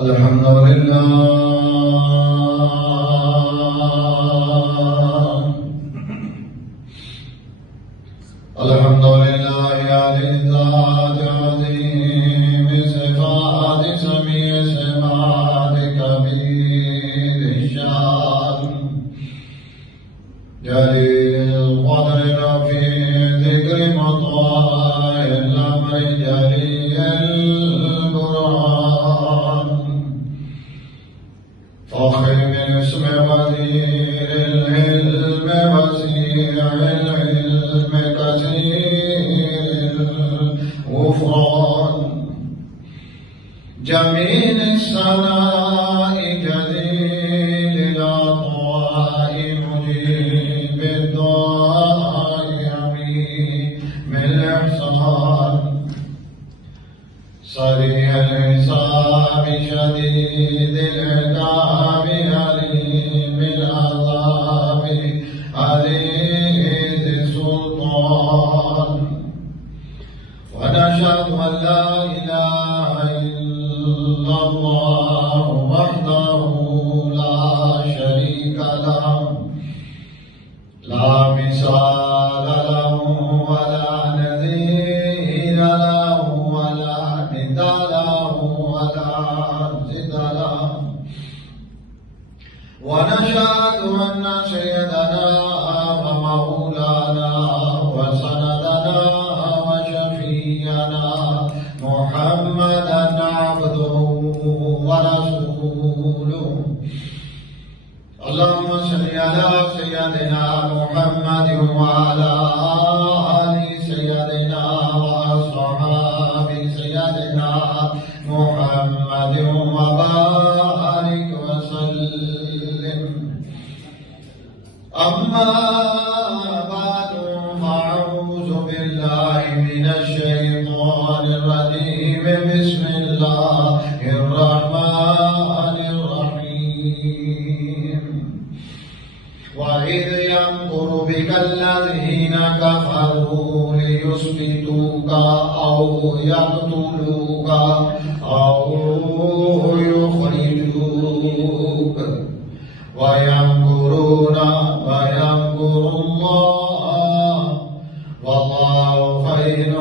الحمد لله الحمد لله علی ذات عظیم صفات سمیع سماعت کبیر الشان جلیل القدر رفیع ذکر مطاع الامر جلی البرهان فاخر بالاسم وزیر العلم وسیع العلم كثير الغفران جميل الثناء جليل العطاء مجيب الدعاء عميم الإحسان سريع الحساب شديد العقاب عليم العذاب عزيز السلطان ونشهد أن لا إله إلا الله وحده لا شريك له لا مثال له ولا نظير له ولا ند له ولا ضد له ونشهد أن سيدنا ومولانا وسندنا وشفيعنا محمدا عبده ورسوله اللهم صل على سيدنا محمد وعلى آل سيدنا وأصحاب سيدنا محمد وبارك وسلم أما بعد فأعوذ بالله من الشيطان الرجيم بسم الله الرحمن الرحيم وإذ يمكر بك الذين كفروا ليثبتوك أو يقتلوك أو يخرجوك ويمكرون ويمكر الله والله خير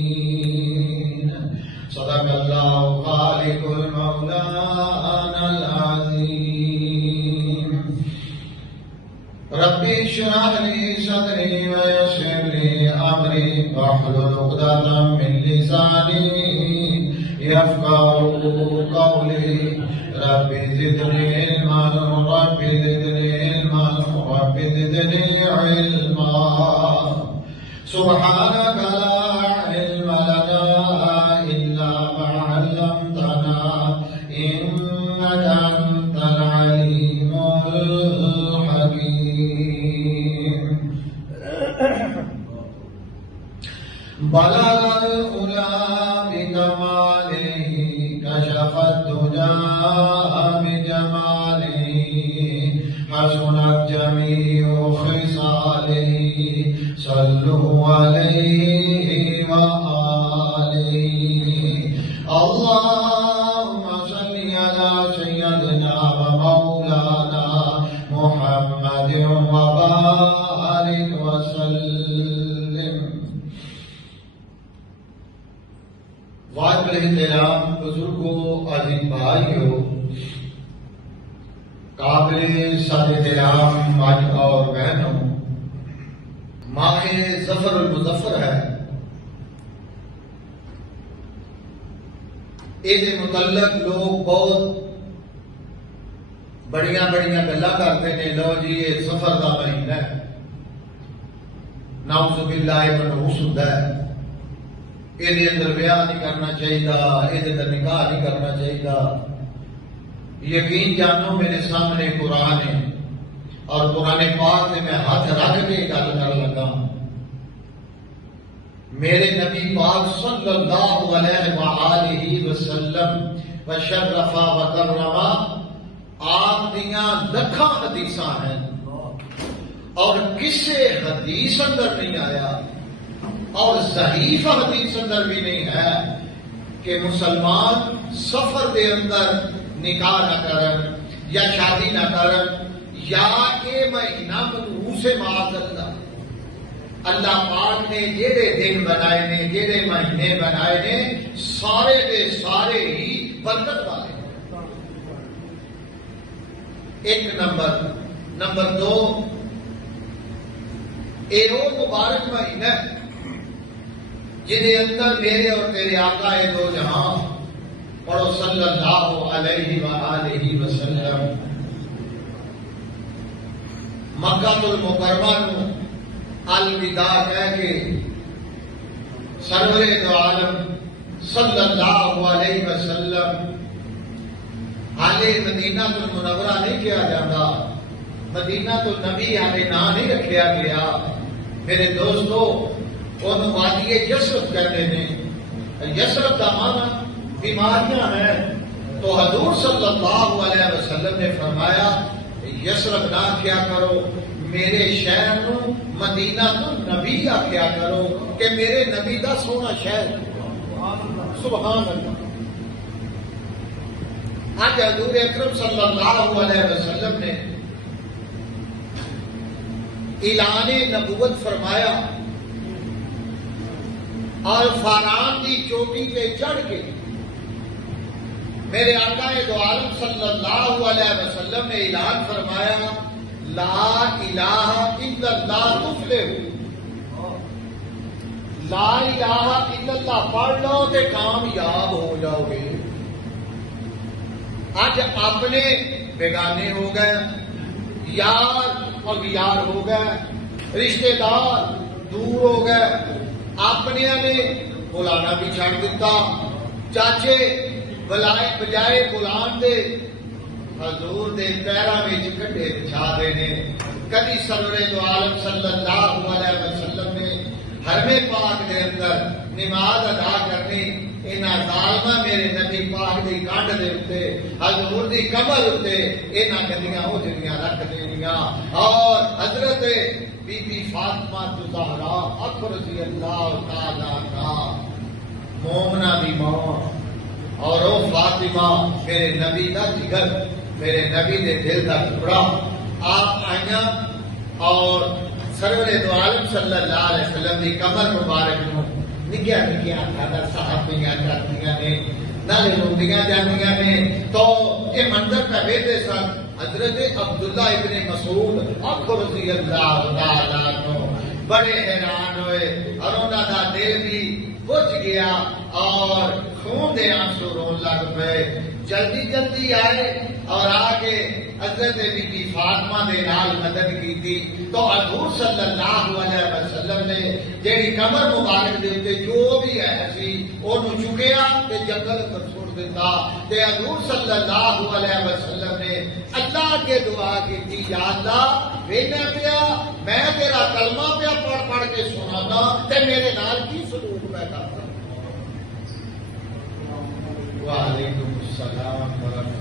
الماكرين صدق الله خالق المولانا العظيم ربي اشرح لي صدري ويسر لي امري واحلل عقدة من لساني يفقهوا قولي ربي زدني علما ربي زدني علما ربي زدني علما سبحانك لا علم لنا إلا ما علمتنا إنك أنت العليم الحكيم بلغ الأولى بكماله كشف الدجى بجماله حسنت جميع خصاله صلوا عليه وآله اللهم صل على سيدنا ومولانا محمد وبارك وسلم واجب الاحترام بزرگوں عظیم بھائیوں قابل صد احترام بھائی اور بہنوں ماہ ظفر المظفر ہے اس متعلق لوگ بہت بڑیاں گلاں کرتے ہیں لو جی یہ سفر کا مہینہ ہے نعوذ باللہ منحوس ہوتا ہے یہ اندر بیاہ نہیں کرنا چاہیے یہ اندر نکاح نہیں کرنا چاہیے یقین جانو میرے سامنے قرآن ہے اور قرآن پاک سے میں ہاتھ رکھ کے گل کر لگا میرے نبی پاک صلی اللہ علیہ وآلہ وسلم وشرف وکرم آپ دیاں لکھاں حدیثاں ہیں اور کسے حدیث اندر نہیں آیا اور ضعیف حدیث اندر بھی نہیں ہے کہ مسلمان سفر دے اندر نکاح نہ کرن یا شادی نہ کرن یا یہ مہینہ منحوس معاذ اللہ پاک نے جہے دن بنائے نے جہے مہینے بنائے نے سارے دے سارے ہی برکت والے. ایک نمبر دو اے وہ مبارک مہینہ جنہیں اندر میرے اور تیرے آقا دو جہاں پڑھو صلی اللہ علیہ وآلہ وسلم مکہ المکرمہ نو الوداع کہہ کے سرور دو عالم صلی اللہ علیہ وسلم حالے مدینہ المنورہ نہیں کیا جاتا. مدینہ تو نبی حالے نام نہیں رکھیا گیا. میرے دوستو ان وادی یسرب کہتے ہیں. یسرب کا معنی بیماریاں ہیں. تو حضور صلی اللہ علیہ وسلم نے فرمایا یسرب نہ کیا کرو، میرے شہر نو مدینہ تو نبی آخیا کرو کہ میرے نبی دا سونا شہر. سبحان اللہ. آج حضور اکرم صلی اللہ علیہ وسلم نے اعلان نبوت فرمایا اور فاران کی چوٹی پہ چڑھ کے میرے آقا دو عالم صلی اللہ علیہ وسلم نے اعلان فرمایا لا الہ الا اللہ تفلحوا. لا الہ الا اللہ پڑھ لو تے کامیاب ہو جاؤ گے. آج اپنے بیگانے ہو گئے، یار اغیار ہو گئے، رشتے دار دور ہو گئے، اپنے نے بلانا بھی چھڑ دیتا. چاچے بجائے بلان دے حضور دے پیراں وچ کھڈے بچھا دینے. کبھی سرور دو عالم صلی اللہ علیہ وسلم نے حرم پاک دے اندر نماز ادا کرنی، انہاں ظالماں میرے نبی پاک دی کانڈ دے اوتے حضور دی کمر اوتے انہاں گدیاں ہو جڑیاں رکھ دینیاں. اور حضرت بی بی فاطمہ الزہرا اکبر رضی اللہ تعالی عنہا مومنہ دی ماں اور وہ فاطمہ میرے نبی دا جگر، میرے نبی دے دل دا ٹکڑا. آپ آئیاں اور سرور دو عالم صلی اللہ علیہ وسلم دی کمر مبارک نو نکیا کھانا صحابیاں جاندیاں نے نالے روندیاں جاندیاں نے. تو یہ منظر پہ ویدے سن. حضرت عبداللہ ابن مسعود اکبر رضی اللہ تعالیٰ عنہ بڑے حیران ہوئے اور انہاں دا دل بھی بجھ گیا اور خون دے آنسو رون لگ پئے. جلدی آئے اور آگے حضرت بی بی فاطمہ دے نال مدد کی تھی. تو حضور صلی اللہ علیہ وسلم نے جیڑی کمر مبارک دے اوتے جو بھی ہے سی اونوں چکیا تے جنگل پر چھوڑ دیتا. تے حضور صلی اللہ علیہ وسلم نے اللہ کے دعا کی یا اللہ وینا پیا میں تیرا کلمہ پیا پڑھ کے سنانا تے میرے نال کی سلوک پہ کرتا. وعلیکم السلام ورحمۃ.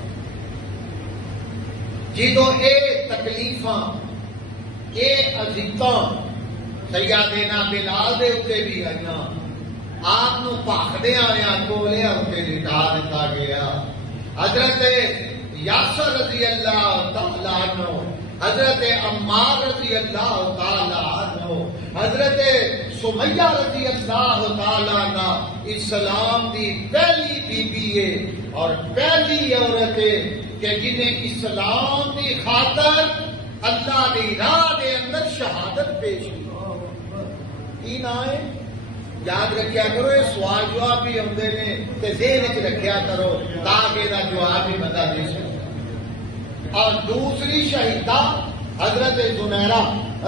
جدو اے تکلیفاں اے اذیتاں سیدنا بلال دے اوتے بھی آئیاں، آپ نو پاکدے آیا کولیا اوتے لٹا دیتا گیا. حضرت یاسر رضی اللہ تعالیٰ عنہ، حضرت عمار رضی اللہ تعالیٰ عنہ، حضرت سمیہ رضی اللہ تعالیٰ عنہ اسلام دی پہلی بی بی ہے اور پہلی عورت ہے کہ جنہیں اسلام دی خاطر اللہ دی راہ دے اندر شہادت پیش کی. کی نام ہے؟ یاد رکھیا کرو. یہ سوال جواب بھی آتے ہیں تے ذہن وچ رکھیا کرو تاکہ دا جواب بھی بندہ دے سکے. اور دوسری شہیدہ حضرت زنیرہ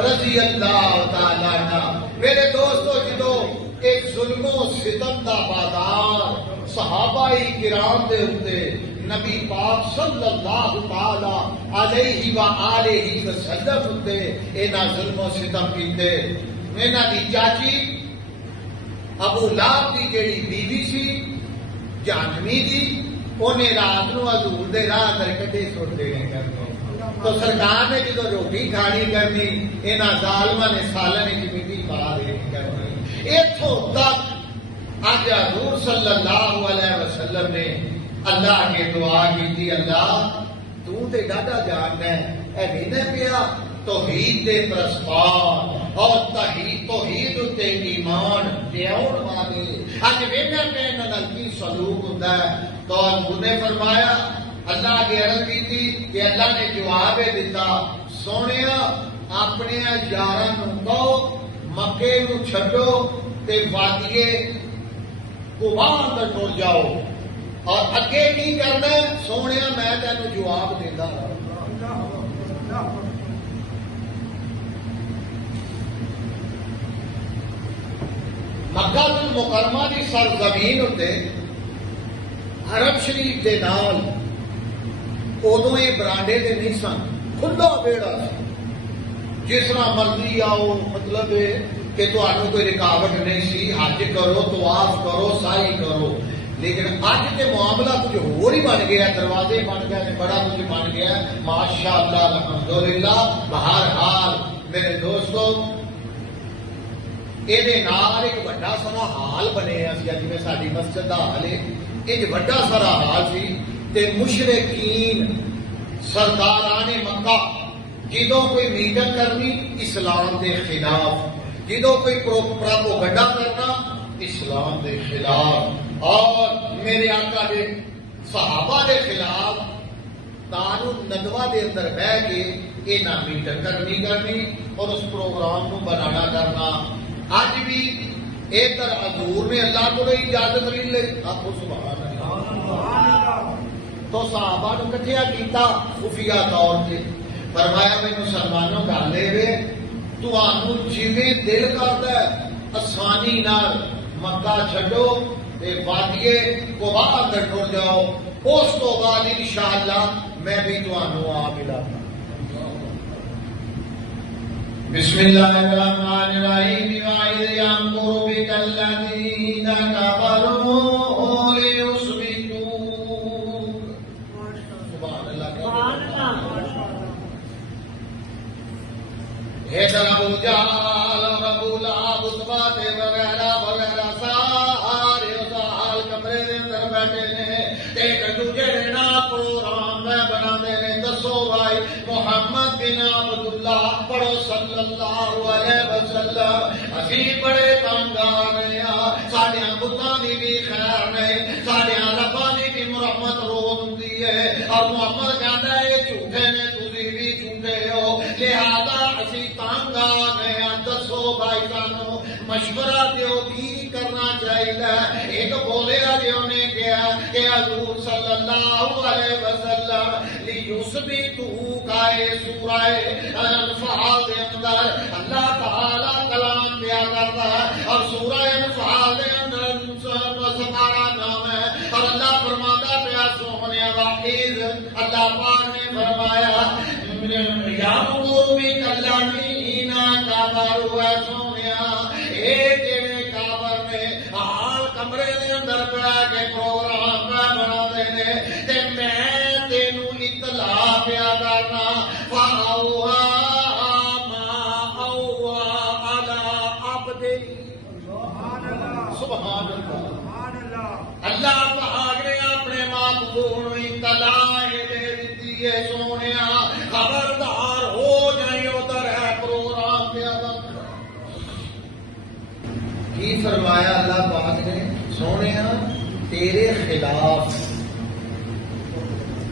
رضی اللہ تعالی عنہ. میرے دوستو جدو ایک ظلم و ستم دا بازار صحابہ کرام دے ہوتے نبی پاک صلی اللہ تعالی علیہ وآلہ وسلم ہوتے اینا ظلم و ستم کیتے. مینا دی چاچی ابو لہب دی جیڑی بیوی سی جہنمی دی انہیں رات نو حضور دے راہ اندر کٹے سٹ دینے کرنے. تو سرکار نے جدو روٹی کھانی کرنی انہاں ظالماں نے سالن وچ مٹی پا دینی کرنی. اتھوں تک آج حضور صلی اللہ علیہ وسلم نے اللہ کے دعا کی تھی، اللہ تو تے ڈاڈا جاننا ہے اے وینے پیا توحید دے پرسپار اور توحید تے ایمان لیاؤن والے اج وینے پہ انہاں نال کی سلوک ہوندا ہے۔ تو حضور نے فرمایا اللہ کی عرض کی تھی کہ اللہ نے جواب دیتا، سونیا اپنے یاراں نوں کہو مکے نوں چھڈو تے وادی قبا اندر ٹر جاؤ، اور اگے کی کرنا ہے سونیا میں تینوں جواب دیندا رہا۔ مکہ المکرمہ دی سرزمین اتے عرب شریف دے نال ادو یہ برانڈے دے نہیں سن، کھلا بیڑا سی، جس طرح مرضی آؤ، مطلب کہ تمہیں کوئی رکاوٹ نہیں سی، حج کرو، طواف کرو، سائی کرو۔ لیکن اج کے معاملہ کچھ ہور ہی بن گیا، دروازے بن گئے، بڑا کچھ بن گیا، ماشاء اللہ الحمدللہ۔ بہرحال میرے دوستو یہ ایک بڑا سارا حال بنے جی ساری مسجد کا حال ہے، ایک بڑا سارا حال سی تے مشرکین سرداران مکہ جدوں کوئی میٹنگ کرنی اسلام دے خلاف، جدوں کوئی پروپیگنڈا کرنا اسلام دے خلاف، اور میرے آقا دے صحابہ دے خلاف قانون ندوہ دے اندر بہ کے یہ نہ میٹنگ کرنی اور اس پروگرام کو بنانا کرنا۔ اج بھی ادھر حضور نے اللہ کو اجازت نہیں لے، آپ سبحان اللہ، تو صحابہ نے کٹھیا کیتا خفیہ طور سے، فرمایا میں مسلمانوں کا لے وے تانوں جویں دل کردا ہے آسانی نال مکہ چھڈو تے وادی قبا اندر ٹر جاؤ، اس تو بعد انشاءاللہ میں بھی تانوں آ ملاں۔ بسم اللہ الرحمن الرحیم وَإِذْ يَمْكُرُ بِكَ الَّذِينَ كَفَرُوا لِيُثْبِتُوكَ۔ سبحان اللہ، ادھر ابو جہل اور ابو لہب وغیرہ وغیرہ سارے سال کمرے دے اندر بیٹھے نے، ایک دوجے دے نال پروگرام بناندے نے۔ دسو بھائی محمد بن عبداللہ پڑھو صلی اللہ علیہ وسلم، اسی بڑے تنگ آ گئے ہاں، ساڈیاں بتاں دی بھی خیر نہیں، ساڈیاں رباں دی بھی مرمت روز ہوندی ہے، اور محمد کہندا ہے یہ جھوٹے نے، تسی بھی جھوٹے ہو، لہذا اسی تنگ آ گئے ہاں، دسو بھائی سانوں مشورہ دیو کی کرنا چاہیے۔ ایک بولیا جی انہیں کہا کہ حضور صلی اللہ علیہ وسلم لیثبتوک آئے سورہ انفال دے اندر اللہ تعالی کلام دیا کرتا ہے، اور سورہ انفال دے اندر سپارہ نام ہے، اور اللہ فرماتا پیا سونے واقعی اللہ پاک نے فرمایا یامرو بک الذین کفروا، اے سونیا اے جڑے کافر نے حال کمرے دے اندر بیٹھ کے پروگرام بنا دے نے، تے میں تینوں اطلاع پیا کرنا فاوحا ما اوحا علی عبدہ۔ سبحان اللہ، اللہ پاک نے اپنے معبود کو اطلاع دے دیتی ہے، سونیا خبردار ہو جائیں، ادھر ہے پروگرام پیا کرنا۔ کی فرمایا اللہ پاک نے، سونیا تیرے خلاف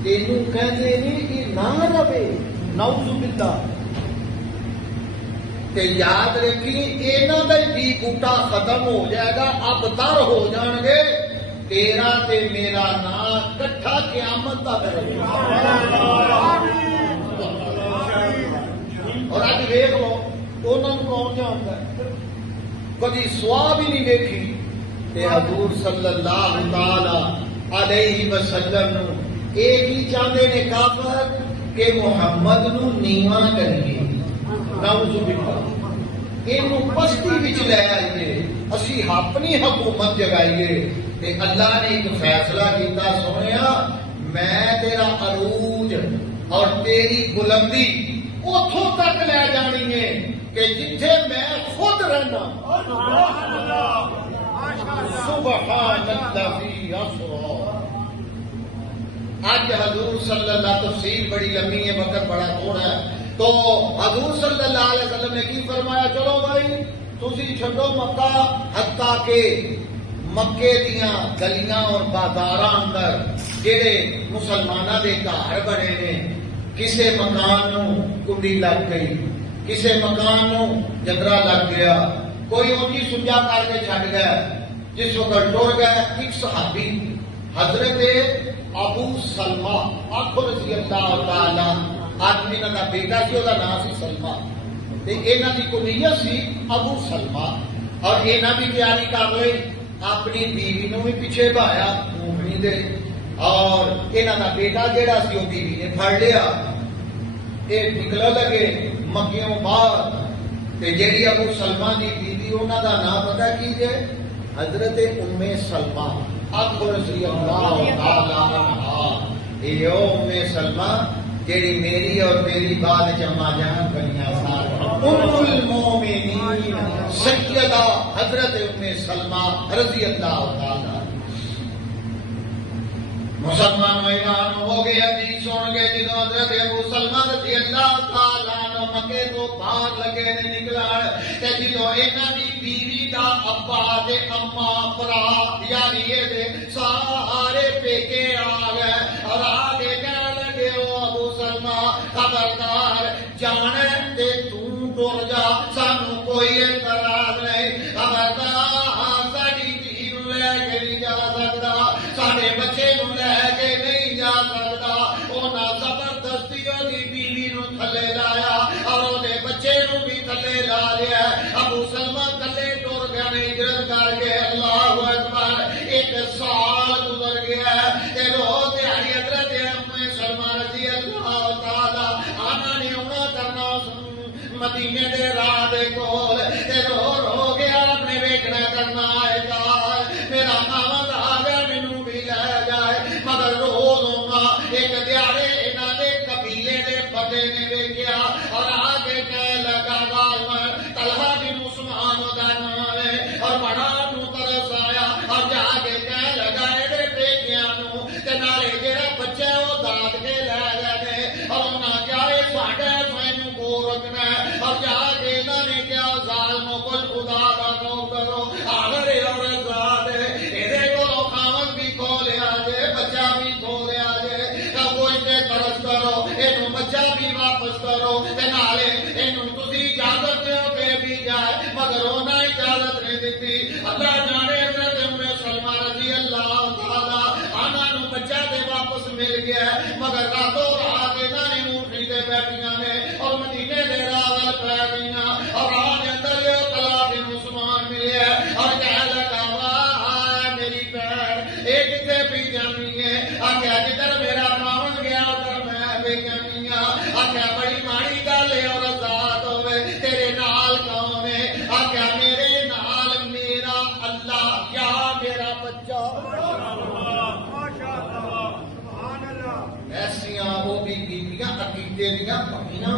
تینوں کہتے نہیں کہ نہ رہے، نعوذ باللہ، تے یاد رکھی انہاں دا بھی بوٹا ختم ہو جائے گا، اب تر ہو جان گے، تیرا تے میرا نام کٹھا قیامت تک رہے گا۔ اور اج ویکھ لو انہاں نوں کون جاندا ہے، کبھی سواب ہی نہیں دیکھی، تے حضور صلی اللہ تعالی علیہ وسلم نوں ایک ہی چاہتے نے کافر کہ محمد نو نیواں کریے، نعوذ باللہ، اینوں پستی وچ لے آئیے، اسی اپنی حکومت جگائیے۔ تے اللہ نے ایک فیصلہ کیتا، سونیا میں تیرا عروج اور تیری بلندی اتھوں تک لے جانی ہے کہ جتھے میں خود رہنا۔ سبحان الذی اسری. آج حضور صلی اللہ، تفصیل بڑی لمبی ہے، وقت بڑا تھوڑا ہے، تو حضور صلی اللہ علیہ وسلم نے کی فرمایا، چلو بھائی تسی چھڈو مکہ، حتیٰ کہ مکے دیاں گلیاں اور بازاراں اندر جڑے مسلماناں دے گھر بنے نے، کسے مکان نو کنڈی لگ گئی، کسے مکان نو جدرا لگ گیا، کوئی اونچی سنجا کر کے چھڈ گیا. جس وقت ٹر گئے ایک صحابی حضرت ابو سلمہ آخو رضی اللہ تعالی، آدمی کا بیٹا سی، وہ نام سی سلمہ، یہاں کی کنیت سی ابو سلمہ، اور یہاں بھی تیاری کر لی، اپنی بیوی نو بھی پیچھے بہایا مومنی دے، اور یہاں کا بیٹا جہا سی وہ بیوی نے پھڑ لیا. یہ نکل لگے مکیوں باہر، جیڑی ابو سلمہ کی بیوی انہوں کا نام پتا کی ہے؟ حضرت ام سلمہ آخو رضی اللہ تعالی عنہا. یہ ام سلمہ جیڑی میری اور تیری بعد جمع جان بنیاں سار ام المومنین سیدہ حضرت ام سلمہ رضی اللہ تعالی. مسلمان ایمان ہو گئے، حدیث سن گئے، جدو حضرت ابو سلمہ رضی اللہ تعالی عنہ مکے تو باہر لگے نے نکلان، تے جدو انہاں دی بیوی دا ابا تے اما برا یعنی اے دے سارے پیکے آ گئے، اور آگے کہنے لگے او ابو سلمہ خبردار جان تے تو ٹر جا، سانو کوئی اعتراض نہیں، خبردار ساڈی دھی نوں لے کے نہیں جا سکدا، ساڈے بچے نوں لے کے نہیں جا سکدا. انہاں زبردستی دی بیوی نوں تھلے لایا اور اودے بچے نوں بھی تھلے لا لیا. ابو سلمہ تھلے ٹر گیا نے ہجرت کر کے. اللہ اکبر. ایک سال گزر گیا تے رو دیہڑی حضرت ام سلمہ رضی اللہ تعالی عنہا نے انہاں کرنا مدینے دے راہ دے کول تے رو رو گیا اپنے ویکھنا کرنا ہے میرا خاوند آ گیا مینوں بھی لے جائے. مگر روز ہونا ایک دیہڑے انہاں دے قبیلے دے بڑے نے ویکھیا اور آ کے کہنے لگا غالب طلحہ بن عثمان دا نام ہے، اور بڑا نوں ترس آیا اور جا کے کہنے لگا اے بیٹیاں نوں تے نالے جڑا بچہ او داد کے لے گئے نے، اور انہاں کیا اے ساڈے سینوں کو رکھنا ہے، اور جا کے انہاں نے کیا ظالموں کو خدا دا خوف کرو، اگر اے عورت ذات ہے اے کولوں خاوند بھی کھو لیا جے، بچہ بھی کھو لیا جے، کوئی تے ترس کرو اینوں بچہ بھی واپس کرو تے نالے اینوں تسی اجازت دیو کہ بھی جائے. مگر انہاں اجازت نہیں دتی. اللہ جانے حضرت ام سلمہ رضی اللہ تعالی عنہا نوں بچہ تے واپس مل گیا، مگر راتوں رات انہاں نے اونٹنی تے بیٹھیاں نے اور مدینے دے راہ ول پے گئیاں، اور راہ دے اندر طلحہ بن عثمان ملے اور کہنے لگا واہ میری بہن اے کتے پی جانی ہے؟ آخیا جدھر میرا خاوند گیا ادھر میں پی جانی ہاں. آخیا بڑی ماڑی گل ہے اور ذات ہوے تیرے نال کون ہے؟ آخیا میرے نال میرا اللہ یا میرا بچہ. ایسیاں وہ بھی بیبیاں عقیدے دیاں پکیاں